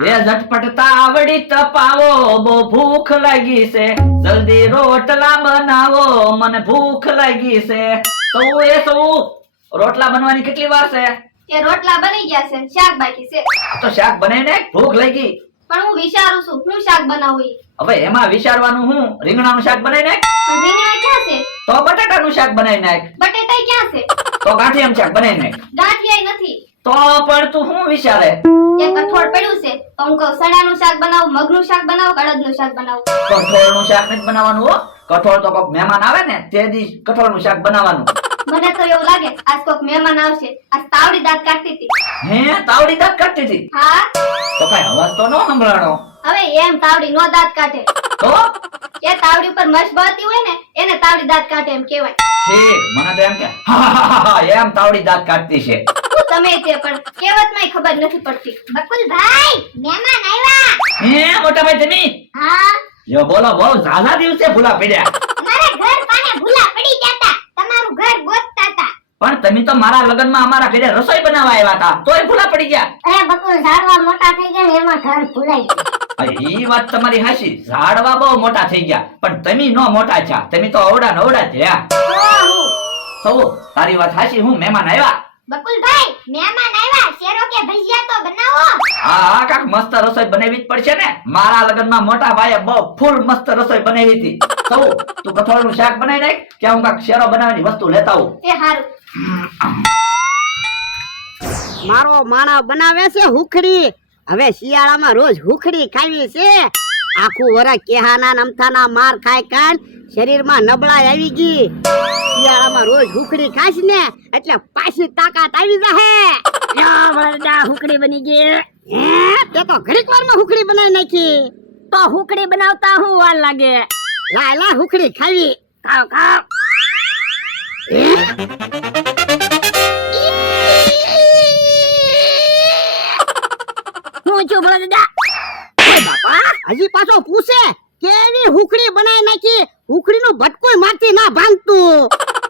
એ ઝટપટતા આવડી તપાવો, બહુ ભૂખ લાગી છે, જલ્દી રોટલા બનાવો, મને ભૂખ લાગી છે. સૌ રોટલા બનવાની કેટલી વાર છે? કે રોટલા બની ગયા છે, શાક બાકી છે. તો શાક બનાવીને ભૂખ લાગી. પણ હું વિચારું છું હું શાક બનાવું ઈ. હવે એમાં વિચારવાનું હું? રીંગણાનું શાક બનાવી નાખ. પણ રીંગણા ક્યાં છે? તો બટાટાનું શાક બનાવી નાખ. બટેટા ક્યાં છે? તો ગાંઠિયાનું શાક બનાવી નાખ. ગાંઠિયા નથી. તો પણ તું શું વિચારે? એક કઠોળ પડ્યું છે તો હું કહું ચણાનું શાક બનાવું, મગનું શાક બનાવું, અડદનું શાક બનાવું. કઠોળનું શાક નથી બનાવવાનું હો. કઠોળ તો કોક મહેમાન આવે ને તે દી કઠોળનું શાક બનાવવાનું. મને તો એવું લાગે આજ કોક મહેમાન આવશે. આજ તાવડી દાંત કાઢતી હતી. હે, તાવડી દાંત કાઢતી હતી? હા. તો કઈ અવાજ તો ન સંભળાણો. હવે એમ તાવડી નો દાંત કાઢે તો કે તાવડી ઉપર મસ બળતી હોય ને એને તાવડી દાંત કાઢે એમ કહેવાય. ઠીક, મને તો એમ કે હા એમ તાવડી દાંત કાઢતી છે. તમે તે પણ કહેવતમાંય ખબર નથી પડતી. બકુલભાઈ મહેમાન આવ્યા. હે મોટા ભાઈ તમે? હા. યો બોલો, બહુ ઝાઝા દિવસે ભૂલા પડ્યા. મારા ઘર પાસે ભૂલા પડી જતા, તમારું ઘર ગોતતા હતા. પણ તમે તો મારા લગનમાં અમારા ઘરે રસોઈ બનાવવા આવ્યા હતા, તોય ભૂલા પડી ગયા. અરે બકુલ ઝાડવા મોટા થઈ ગયા ને એમાં ઘર ભૂલાઈ ગયું. ઈ વાત તમારી હાચી, ઝાડવા બહુ મોટા થઈ ગયા પણ તમે નો મોટા થયા. તમે તો અવડા નવડા થયા. સૌ તારી વાત હાચી. હું મહેમાન આવ્યા? બકુલભાઈ મહેમાન આવ્યા, શેરો કે ભજીયા તો બનાવો. હા કાક મસ્ત રસોઈ બનાવવી જ પડશે ને. મારા લગનમાં મોટા ભાઈએ બહુ ફૂલ મસ્ત રસોઈ બનાવી હતી. સૌ તું કઠોળનું શાક બનાવી નાખ કે હું કાક શેરો બનાવવાની વસ્તુ લેતા આવું. એ હારું. મારો માણા બનાવે છે હુખડી. હવે શિયાળામાં રોજ હુખડી ખાવી છે. આખું વરસ કેહાના નમથાના માર ખાય કાન શરીરમાં નબળાઈ આવી ગઈ. શિયાળામાં રોજ હુખડી ખાશ ને એટલે પાછી તાકાત આવી જાહે. યા વરદા હુખડી બની ગઈ. હે તે તો ઘડીક વારમાં હુખડી બનાવી નાખી. તો હુખડી બનાવતા હું વાર લાગે? લાય લા હુખડી ખાવી. ખાવ ખાવ. હું છું વરદા. બાપા હજી પાછો પૂછે કેવી હુખડી બનાવી નાખી. હુખડીનું ભટકું મારથી ના ભાંગતું.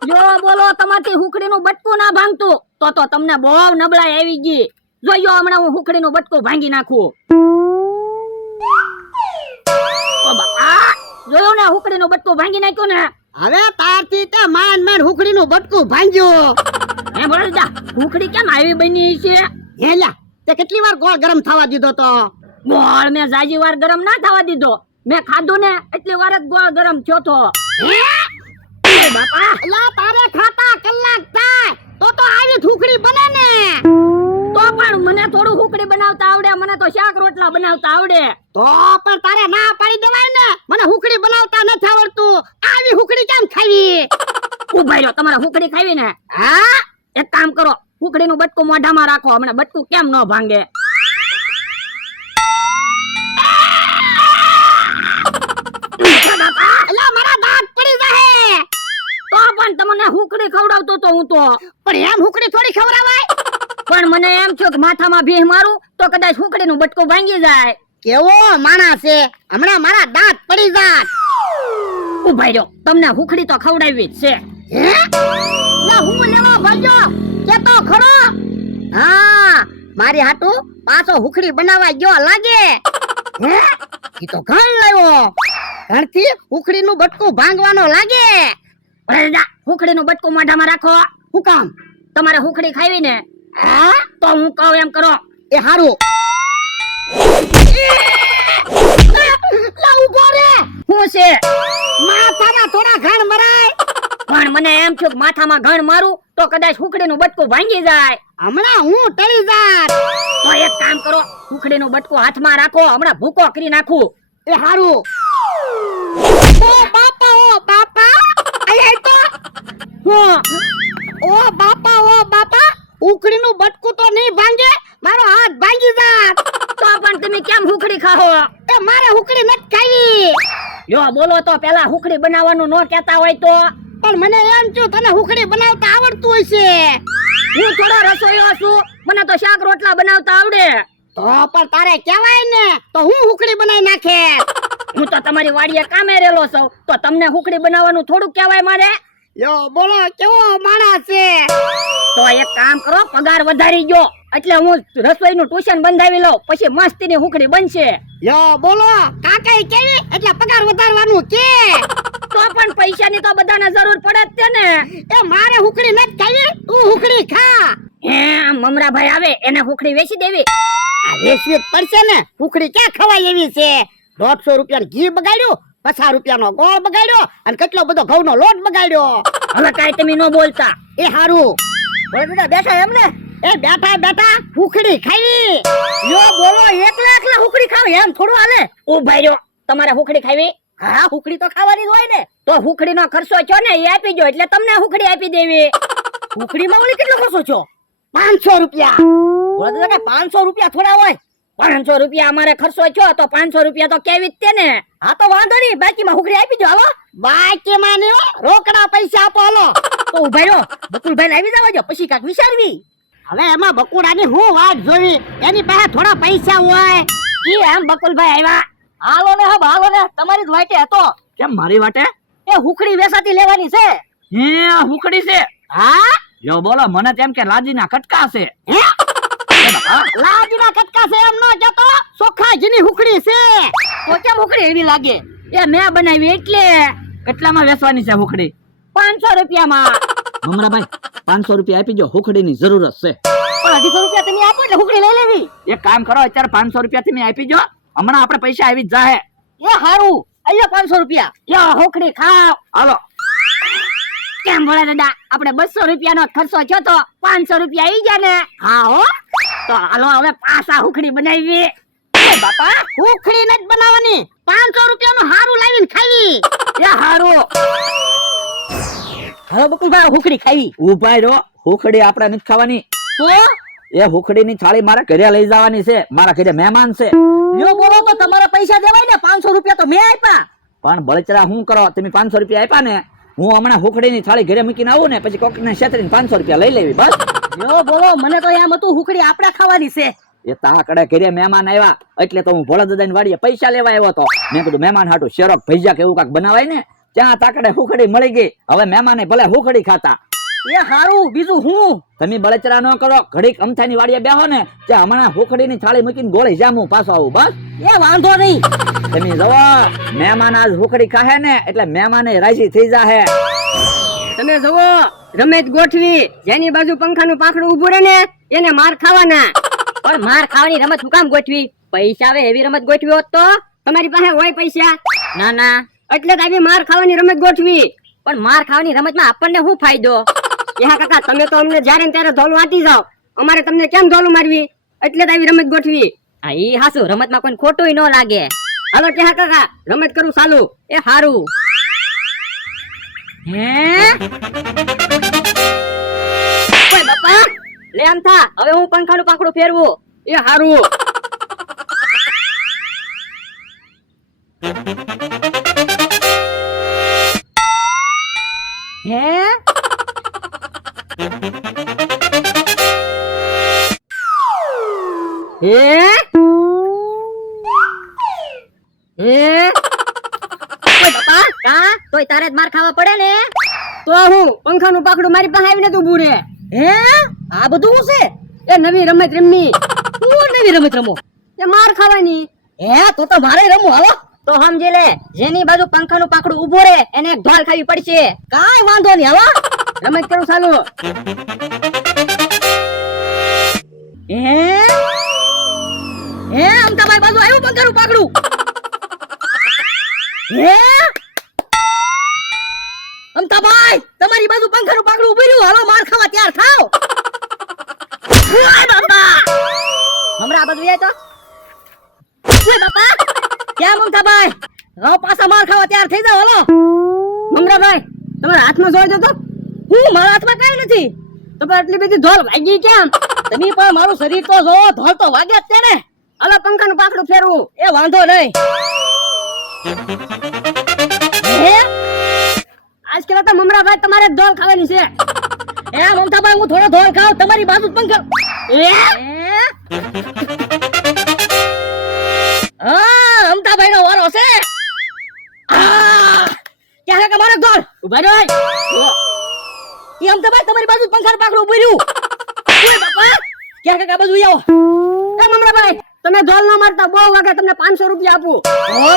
જો બોલો તમારથી હુખડીનું બટકું ના ભાંગતું તો તમને બહુ નબળાઈ આવી ગઈ. જોયો હમણાં હું હુખડીનું બટકું ભાંગી નાખું. ઓ બાપા જોયો ને હુખડીનું બટકું ભાંગી નાખ્યું ને. હવે તારથી તે માન હુખડીનું બટકું ભાંગ્યું. હે વરદા હુખડી કેમ આવી બની છે? હે લ્યા તે કેટલી વાર ગોળ ગરમ થવા દીધો તો? ગોળ મેં જાજી વાર ગરમ ના થવા દીધો. મેં ખાધું ને એટલી વાર જ ગોળ ગરમ થયો તો. બાપા લા તારે ખાતા કલાક થાય તો આવી ઠુકડી બને ને. તો પણ મને થોડું હુકડી બનાવતા આવડે. મને તો શાક રોટલા બનાવતા આવડે. તો પણ તારે ના પાડી દેવાય ને. મને હુકડી બનાવતા નથી આવડતું. આવી હુકડી કેમ ખાવી? ઉભા રહ્યો, તમારે હુકડી ખાવી ને? હા એક કામ કરો, હુકડીનું બટકું મોઢામાં રાખો. હમણાં બટકું કેમ ન ભાંગે? તમને હુકડી ખવડાવતો તો હું તો. પણ એમ હુકડી થોડી ખવડાવાય. પણ મને એમ થયો કે માથામાં ભીહ મારું તો કદાચ હુકડીનું બટકું ભાંગી જાય. કેવો માણસ છે, હમણાં મારા દાંત પડી જાત. ઉભા રહ્યો, તમને હુકડી તો ખવડાવી જ છે. હે ના હું લેવા ભાજો કે તો ખરો. હા મારી હાટુ પાછો હુકડી બનાવવા ગયો લાગે. હે ઈ તો ઘણ લાવ્યો. ઘણથી હુકડીનું બટકું ભાંગવાનો લાગે. વરદા હુકડીનું બટકું મોઢામાં રાખો. હું કામ? તમારે હુકડી ખાવી ને? હા તો હું કહું એમ કરો. એ હારું. લા ઉભો રે. હું છે? માથામાં થોડા ઘણ મરાય. પણ મને એમ થયું કે માથામાં ઘણ મારું તો કદાચ હુકડીનું બટકું ભાંગી જાય. હમણાં હું ટળી જાત. તો એક કામ કરો, હુકડીનું બટકું હાથમાં રાખો. હમણાં ભૂકો કરી નાખું. એ હારું. ઓ બાપા ઓ બાપા ઉખડીનું બટકું તો નહીં ભાંગે. મારો હાથ ભાંગી જાત. તો પણ તમે કેમ હુકડી ખાઓ? એ મારે હુકડી નથી ખાવી. યો બોલો તો પેલા હુકડી બનાવવાનું નો કહેતા હોય તો. પણ મને એમ છું તને હુકડી બનાવતા આવડતું હશે. હું થોડો રસોઈયો છું, મને તો શાક રોટલા બનાવતા આવડે. તો પણ તારે કહેવાય ને તો હું હુકડી બનાવી નાખે. હું તો તમારી વાડીએ કામે રેલો છું તો તમને હુકડી બનાવવાનું થોડું કહેવાય મારે? યો બોલો કેવો માણસ છે. તો એક કામ કરો, પગાર વધારી ગયો. એટલે હું રસોઈનું ટ્યુશન બંધાવી લઉં પછી મસ્તીની હુકડી બનશે. યો બોલો કાકા કેવી એટલે પગાર વધારવાનું કે તો પણ પૈસાની તો બધાને જરૂર પડે જ છે ને. એ મારે હુકડી નથી ખાવી, તું હુકડી ખા. હે મમરાભાઈ આવે એને હુકડી વેચી દેવી. આ વેચવી જ પડશે ને, હુકડી ક્યાં ખવાય એવી છે. 150 રૂપિયાનું ઘી બગાડ્યું, 50 રૂપિયાનો ગોળ બગાડ્યો અને કેટલો બધો ઘઉંનો લોટ બગાડ્યો. હવે કાઈ તમે ન બોલતા. એ હારું બોલ બેઠા એમ ને. એ બેઠા બેઠા હુકડી ખાવી. યો બોલો એકલા એકલા હુકડી ખાવ એમ થોડું હાલે. ઓ ભાઈ રહ્યો તમારે હુકડી ખાવી? હા હુકડી તો ખાવાની જ હોય ને. તો હુકડીનો ખર્ચો છો ને એ આપી જો એટલે તમને હુકડી આપી દેવી. હુકડીમાં ઓલી કેટલો ખર્ચો છો? 500 રૂપિયા. બોલો તો કે 500 રૂપિયા થોડા હોય. 500 રૂપિયા અમારે ખર્ચો છો તો 500 રૂપિયા તો કેવી જ તે ને. હા તો વાંધો નહીં, બાકીમાં હુકડી આપી દો. હાલો બાકીમાં ને રોકડા પૈસા આપો. હાલો તો ઉભા રહ્યો બકુલભાઈ આવી જવા જો પછી કાક વિચારવી. હવે એમાં બકુડાની હું વાત જોવી, એની પાસે થોડા પૈસા હોય. ઈ એમ બકુલભાઈ આવ્યા. હાલો ને હબ હાલો ને, તમારી જ વાટે હતો. કેમ મારી વાટે? એ હુકડી વેસાતી લેવાની છે. હે હુકડી છે? હા યો બોલો મને તેમ કે લાજીના કટકા છે. હે લાજીના કટકા છે એમ ન કહેતો, સોખાજીની હુકડી છે. તો કેમ હુકડી એવી લાગે? એ મેં બનાવી એટલે. કેટલામાં વેચવાની છે હુકડી? 500 રૂપિયામાં. મમરાભાઈ 500 રૂપિયા આપી જો, હુકડીની જરૂરત છે. પણ 250 રૂપિયા તમે આપો એટલે હુકડી લઈ લેવી. એક કામ કરો અત્યારે 500 રૂપિયા તમે આપી જો, હમણાં આપણે પૈસા આવી જ જાહે. એ હારું અહીંયા 500 રૂપિયા. યો હુકડી ખાવ. હાલો. કેમ બોલે દાદા, આપણે 200 રૂપિયાનો ખર્ચો થયો તો 500 રૂપિયા આવી ગયા ને. હા હો તો હાલો હવે પાછા હુકડી બનાવી. એ બાપા હુકડી નથી બનાવવાની, 500 રૂપિયાનું હારું લાવીને ખાવી. એ હારું હવે બકુલભાઈ હુકડી ખાવી. ઉભા રહ્યો, હુકડી આપણે નથી ખાવાની. તો એ હુકડીની થાળી મારા ઘરે લઈ જવાની છે, મારા ઘરે મહેમાન છે. યો બોલો તો તમારા પૈસા દેવાય ને. 500 રૂપિયા તો મેં આપ્યા. પણ બળચરા શું કરો, તમે 500 રૂપિયા આપ્યા ને, હું હમણાં હુકડીની થાળી ઘરે મૂકીને આવું ને પછી કોકને છેતરીને 500 રૂપિયા લઈ લેવી બસ. યો બોલો મને તો એમ હતું હુકડી આપણે ખાવાની છે. એ તાકડે ઘરે મહેમાન આવ્યા એટલે તો હું ભોળા દાદાની વાડીએ પૈસા લેવા આવ્યો હતો. મેં કીધું મહેમાન હાટુ શેરોક ભજીયા કે એવું કાક બનાવાય ને, ત્યાં તાકડે હુકડી મળી ગઈ. હવે મહેમાને ભલે હુકડી ખાતા. એ હારું બીજું હું. તમે બળચરા ન કરો, ઘડીક અમથાની વાડીએ બેહો ને ત્યાં હમણાં હુકડીની થાળી મૂકીને ગોળી જામું પાછો આવું બસ. એ વાંધો નહીં. તમે જવો મહેમાન આજ હુકડી ખાહે ને એટલે મહેમાને રાજી થઈ જાહે. તમે જુઓ રમેશ ગોઠવી, જેની બાજુ પંખાનું પાંખડું ઉભું રહે ને એને માર ખાવાના. પણ માર ખાવાની રમત શું કામ ગોઠવી? પૈસા આવે એવી રમત ગોઠવી હોત તો તમારી પાસે હોય પૈસા. ના ના એટલે જ આવી માર ખાવાની રમત ગોઠવી. પણ માર ખાવાની રમતમાં આપણને શું ફાયદો? હા કાકા તમે તો અમને જ્યારે ને ત્યારે ધોલ વાટી જાવ, અમારે તમને કેમ ધોલું મારવી? એટલે જ આવી રમત ગોઠવી. હા ઈ હાસુ, રમતમાં કોઈ ખોટું ન લાગે. હાલો કે હા કાકા રમત કરું ચાલુ. એ હારું. હે ઓય બાપા લે આમ થા, હવે હું પંખાનું પાંખડું ફેરવું. એ હારું. હે ઓય બાપા કા તોય તારે જ માર ખાવા પડે ને. તો હું પંખાનું પાંખડું મારી પાસે આવીને તું બુરે. હે આ બધું શું છે? એ નવી રમત રમી. હું નવી રમત રમો? એ માર ખાવાની. હે તો મારે રમવું. હાલો તો સમજી લે, જેની બાજુ પંખાનું પાંખડું ઉભો રે એને એક ઢોલ ખાવી પડશે. કાઈ વાંધો નહીં. હાલો રમત કરું ચાલુ. હે અમતાભાઈ બાજુ આવ્યું પંખાનું પાંખડું. હે અમતાભાઈ તમારી બાજુ પંખાનું પાંખડું ઉભી રહ્યું. હાલો માર ખાવા તૈયાર થાવ. ઓય બાપા હમણાં બધું જાય તો. ઓય બાપા કેમ અમતાભાઈ રાવ પાછા માર ખાવા તૈયાર થઈ જાવ. હાલો મમરાભાઈ તમારા હાથમાં જોઈ તો. હું મારા હાથમાં કઈ નથી. તમે આટલી બધી ધોલ વાગી કેમ? તમે પણ મારું શરીર તો જો, ધોલ તો વાગે જ છે ને. હાલો પંખાનું પાંખડું ફેરવું. એ વાંધો નહીં. આજ કે તો મમરાભાઈ તમારે ધોલ ખાવાની છે. એ મમતાભાઈ હું થોડો ધોલ ખાવ, તમારી બાજુ પંખા. મમતાભાઈ નો વારો છે. ક્યાં કે મારો ધોલ ઉભા રહો. એ મમતાભાઈ તમારી બાજુ પંખા પાંખડું ઉભી રહ્યું. ઓય બાપા ક્યાં કાકા બાજુ આવો એ મમરાભાઈ તમે ઢોલ ન મારતા બહુ વાગે તમને 500 રૂપિયા આપું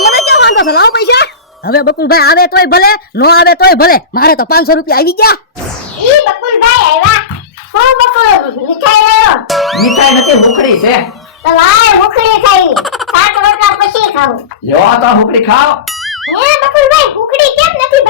મને ક્યાં માંગો છો લાવ પૈસા હવે બકુલભાઈ આવે તોય ભલે નો આવે તોય ભલે મારે તો 500 રૂપિયા આવી ગયા ઈ બકુલભાઈ આવ્યા હું બકુલ મીઠાઈ લાવ્યો મીઠાઈ નથી હુખડી છે તો લાય ઉખડી ખાઈ શાક રોટલા પછી ખાવું લ્યો તો હુખડી ખાઓ હે બકુલભાઈ ઉખડી કેમ નથી